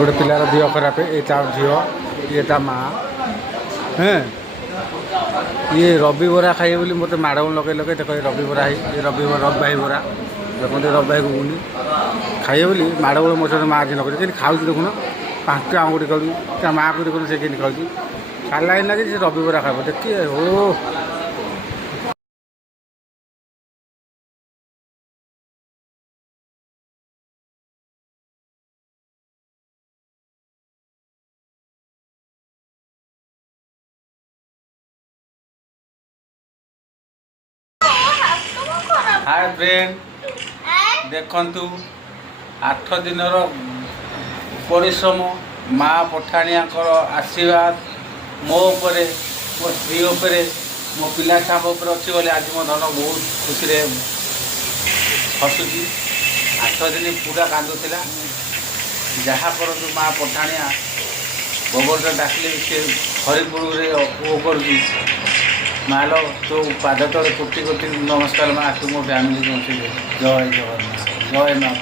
गोटे पिलार दिह खराब ये झील ये माँ हैं ये रवि बरा खाइए बोली मत माड़गोल लगे लगे देख रवि बरा ये रवि भाई बरा देखते रवि भाई गुनी खाइए बोली माड़गोल मो सहित माँ आज लगे कि खाऊ देखुन 5 टका आंगुठी खाऊ क्या माँ को देखुन से कि खाऊ खाला ही लगे रवि बरा खाब देखिए ओ हाय फ्रेंड देखंतु 8 दिन परिश्रम माँ पठाणिया आशीर्वाद मो उपरे मो स्त्री उपरे मो पिला छाप उपर अच्छी बोले आज मो धन बहुत खुशी हसुची 8 दिन पूरा कांदुला जहाँ परंतु माँ पठाणिया गोबर डाकिले सी हरिपुर ओ कर मालो तो पाद तले कोटि कोटि नमस्कार माँ तुम फैमिली जय जगन्नाथ जय माँ।